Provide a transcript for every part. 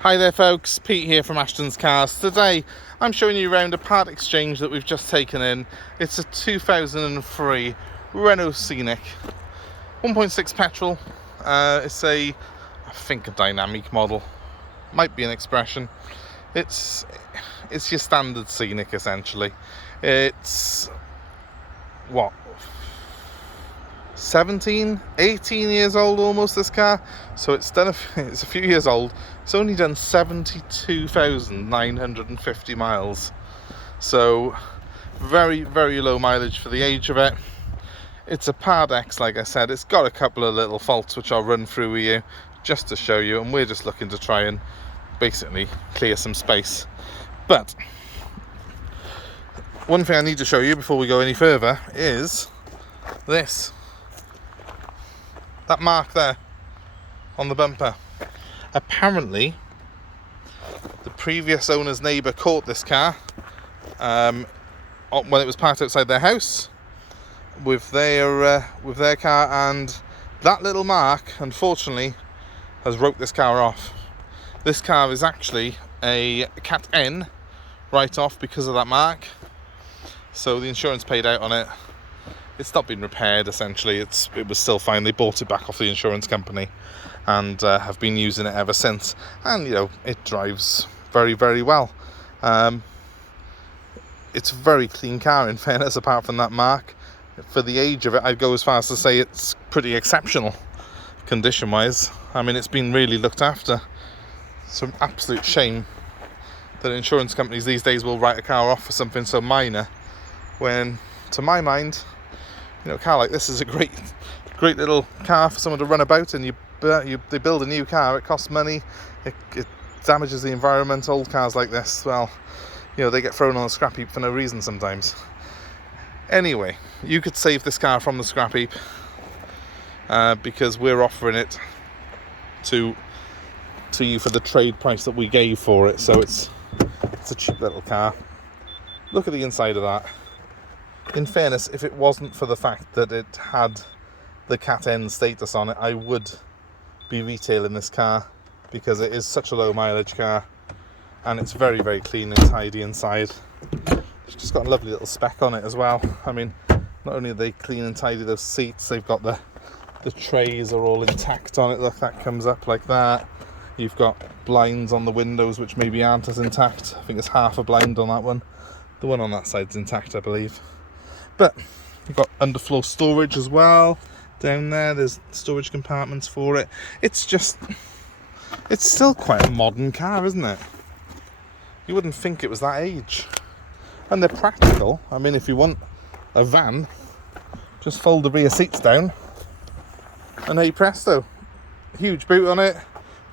Hi there folks, Pete here from Ashton's Cars. Today I'm showing you around a part exchange that we've just taken in. It's a 2003 Renault Scenic 1.6 petrol. It's I think a dynamic model, might be an expression. It's your standard Scenic essentially. It's what, 17, 18 years old almost, this car. So it's a few years old. It's only done 72,950 miles. So very, very low mileage for the age of it. It's a Part X, like I said. It's got a couple of little faults which I'll run through with you just to show you, and we're just looking to try and basically clear some space. But one thing I need to show you before we go any further is this. That mark there on the bumper. Apparently, the previous owner's neighbour caught this car when it was parked outside their house with their car, and that little mark, unfortunately, has wrote this car off. This car is actually a Cat N write-off because of that mark. So the insurance paid out on it. It's not been repaired, essentially. It was still fine. They bought it back off the insurance company and have been using it ever since. And, you know, it drives very, very well. It's a very clean car, in fairness, apart from that mark. For the age of it, I'd go as far as to say it's pretty exceptional, condition-wise. I mean, it's been really looked after. It's an absolute shame that insurance companies these days will write a car off for something so minor, when, to my mind, you know, a car like this is a great little car for someone to run about in. They build a new car, it costs money, it damages the environment. Old cars like this, well, you know, they get thrown on a scrap heap for no reason sometimes. Anyway, you could save this car from the scrap heap because we're offering it to you for the trade price that we gave for it. So it's a cheap little car. Look at the inside of that. In fairness, if it wasn't for the fact that it had the Cat N status on it, I would be retailing this car because it is such a low mileage car and it's very, very clean and tidy inside. It's just got a lovely little spec on it as well. I mean, not only are they clean and tidy, those seats, they've got the trays are all intact on it. Look, that comes up like that. You've got blinds on the windows which maybe aren't as intact. I think it's half a blind on that one. The one on that side's intact, I believe. But you've got underfloor storage as well. Down there, there's storage compartments for it. It's still quite a modern car, isn't it? You wouldn't think it was that age. And they're practical. I mean, if you want a van, just fold the rear seats down and hey presto, huge boot on it,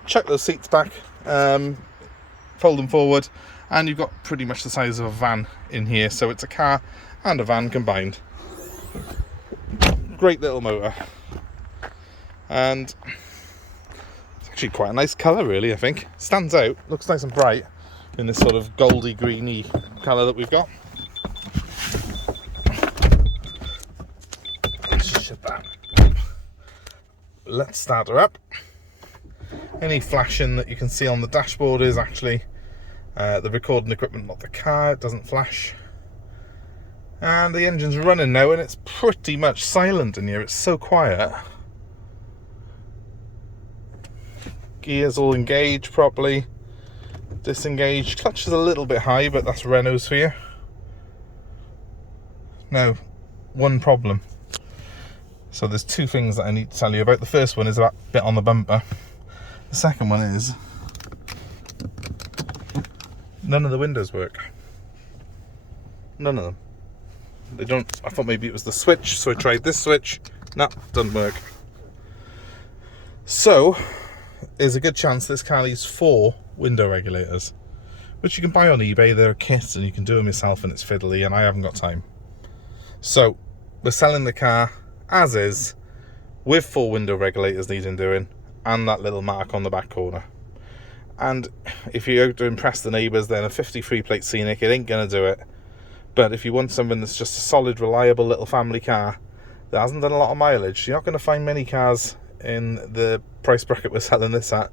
chuck those seats back, fold them forward, and you've got pretty much the size of a van in here. So it's a car and a van combined. Great little motor, and it's actually quite a nice colour, really. I think stands out, looks nice and bright in this sort of goldy greeny colour that we've got. Shut that. Let's start her up. Any flashing that you can see on the dashboard is actually the recording equipment, not the car. It doesn't flash. And the engine's running now, and it's pretty much silent in here. It's so quiet. Gears all engaged properly. Disengaged. Clutch is a little bit high, but that's Renault's for you. Now, one problem. So there's two things that I need to tell you about. The first one is that bit on the bumper. The second one is none of the windows work. None of them. They don't. I thought maybe it was the switch, so I tried this switch. No, doesn't work. So there's a good chance this car needs 4 window regulators, which you can buy on eBay. They're a kit and you can do them yourself, and it's fiddly, and I haven't got time. So we're selling the car as is, with 4 window regulators needing doing, and that little mark on the back corner. And if you're out to impress the neighbours, then a 53 plate Scenic, it ain't gonna do it. But if you want something that's just a solid, reliable little family car that hasn't done a lot of mileage, you're not going to find many cars in the price bracket we're selling this at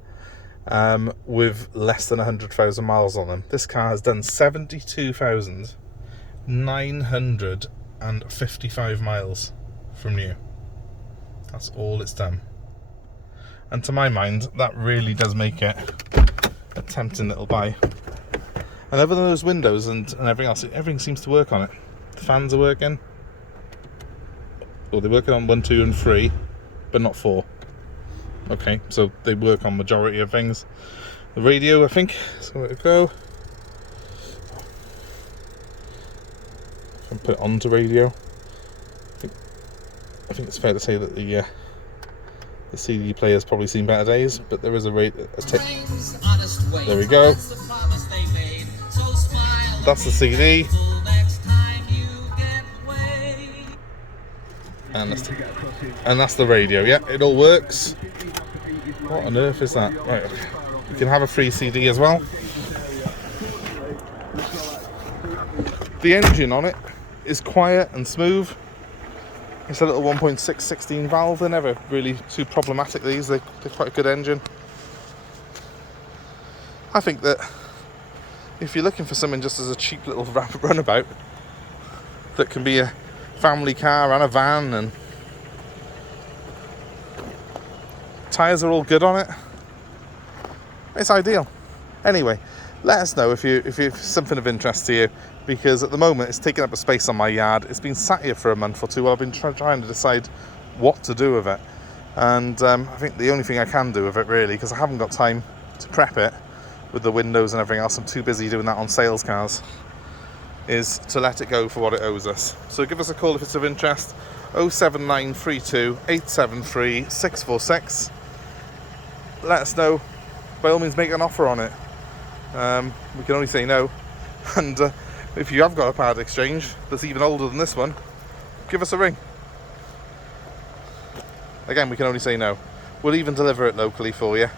with less than 100,000 miles on them. This car has done 72,955 miles from new. That's all it's done. And to my mind, that really does make it a tempting little buy. And other than those windows and everything else, everything seems to work on it. The fans are working. Well, they're working on 1, 2 and 3, but not 4. Okay, so they work on majority of things. The radio, I think, is going to go. If I put it onto radio, I think it's fair to say that the CD player's probably seen better days, but there is a there we go. That's the CD. And that's the radio. Yeah, it all works. What on earth is that? Right, you can have a free CD as well. The engine on it is quiet and smooth. It's a little 1.6 16 valve. They're never really too problematic, these. They're quite a good engine. I think that if you're looking for something just as a cheap little runabout that can be a family car and a van, and tyres are all good on it, it's ideal. Anyway, let us know if it's something of interest to you, because at the moment it's taking up a space on my yard. It's been sat here for a month or two while I've been trying to decide what to do with it, and I think the only thing I can do with it, really, because I haven't got time to prep it with the windows and everything else, I'm too busy doing that on sales cars, is to let it go for what it owes us. So give us a call if it's of interest. 07932 873 646. Let us know. By all means, make an offer on it. We can only say no. And if you have got a part exchange that's even older than this one, give us a ring. Again, we can only say no. We'll even deliver it locally for you.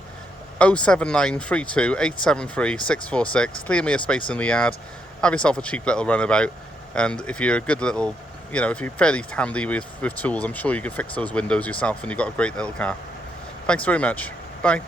07932 873 646. Clear me a space in the yard. Have yourself a cheap little runabout. And if you're a good little, if you're fairly handy with tools, I'm sure you can fix those windows yourself and you've got a great little car. Thanks very much. Bye.